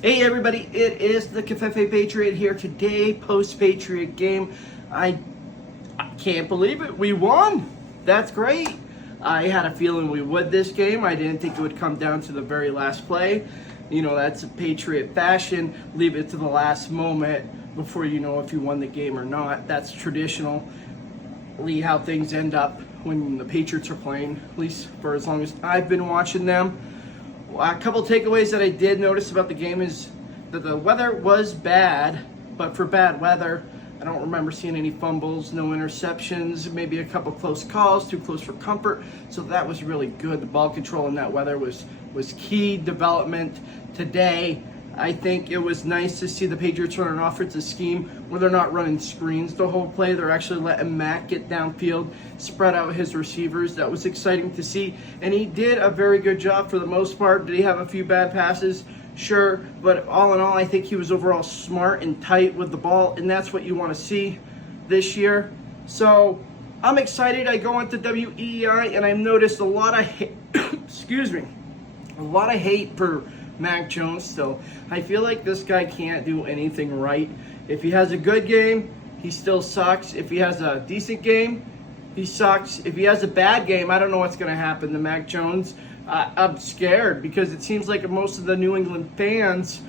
Hey everybody, it is the Covfefe Patriot here today, post-Patriot game. I can't believe it, we won. That's great. I had a feeling we would this game. I didn't think it would come down to the very last play. You know, that's a Patriot fashion. Leave it to the last moment before you know if you won the game or not. That's traditionally how things end up when the Patriots are playing, at least for as long as I've been watching them. A couple takeaways that I did notice about the game is that the weather was bad, but for bad weather, I don't remember seeing any fumbles, no interceptions, maybe a couple close calls, too close for comfort. So that was really good. The ball control in that weather was key development today. I think it was nice to see the Patriots run an offensive scheme where they're not running screens the whole play. They're actually letting Mac get downfield, spread out his receivers. That was exciting to see. And he did a very good job for the most part. Did he have a few bad passes? Sure. But all in all, I think he was overall smart and tight with the ball. And that's what you want to see this year. So I'm excited. I go into WEI and I've noticed a lot of hate, excuse me, a lot of hate for Mac Jones still. I feel like this guy can't do anything right. If he has a good game, he still sucks. If he has a decent game, he sucks. If he has a bad game, I don't know what's going to happen to Mac Jones. I'm scared because it seems like most of the New England fans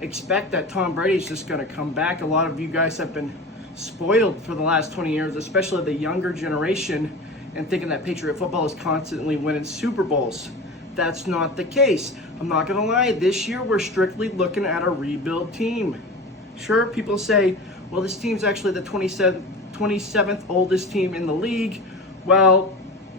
expect that Tom Brady's just going to come back. A lot of you guys have been spoiled for the last 20 years, especially the younger generation, and thinking that Patriot football is constantly winning Super Bowls. That's not the case. I'm not going to lie, this year we're strictly looking at a rebuild team. Sure, people say, well, this team's actually the 27th oldest team in the league. Well,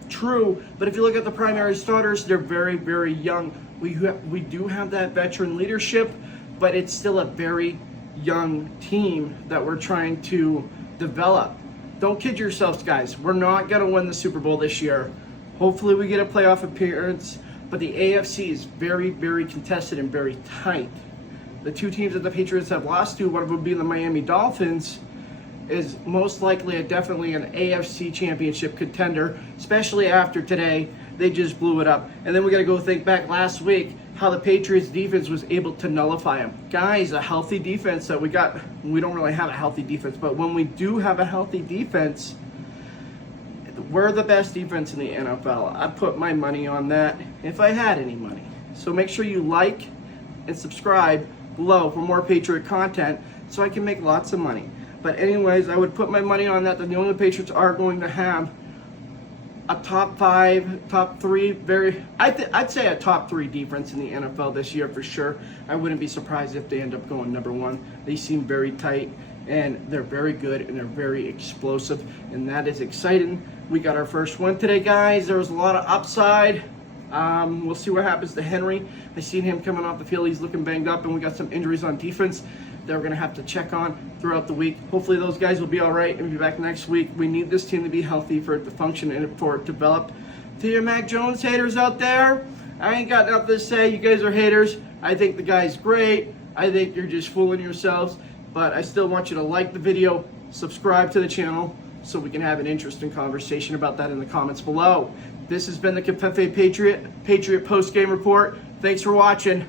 true, but if you look at the primary starters, they're very, very young. We do have that veteran leadership, but it's still a very young team that we're trying to develop. Don't kid yourselves, guys. We're not going to win the Super Bowl this year. Hopefully we get a playoff appearance. But the AFC is very, very contested and very tight. The two teams that the Patriots have lost to, one of them being the Miami Dolphins, is most likely definitely an AFC championship contender, especially after today. They just blew it up. And then we got to go think back last week how the Patriots defense was able to nullify them. Guys, a healthy defense that we don't really have a healthy defense, but when we do have a healthy defense, we're the best defense in the NFL. I put my money on that if I had any money. So make sure you like and subscribe below for more Patriot content so I can make lots of money. But anyways, I would put my money on that the New England Patriots are going to have a top 5, top 3, I'd say a top 3 defense in the NFL this year for sure. I wouldn't be surprised if they end up going number 1. They seem very tight and they're very good and they're very explosive, and that is exciting. We got our first win today, guys. There was a lot of upside. We'll see what happens to Henry. I seen him coming off the field. He's looking banged up, and we got some injuries on defense that we're going to have to check on throughout the week. Hopefully those guys will be all right and be back next week. We need this team to be healthy for it to function and for it to develop. To your Mac Jones haters out there, I ain't got nothing to say. You guys are haters. I think the guy's great. I think you're just fooling yourselves. But I still want you to like the video, subscribe to the channel, so we can have an interesting conversation about that in the comments below. This has been the Covfefe Patriot post-game report. Thanks for watching.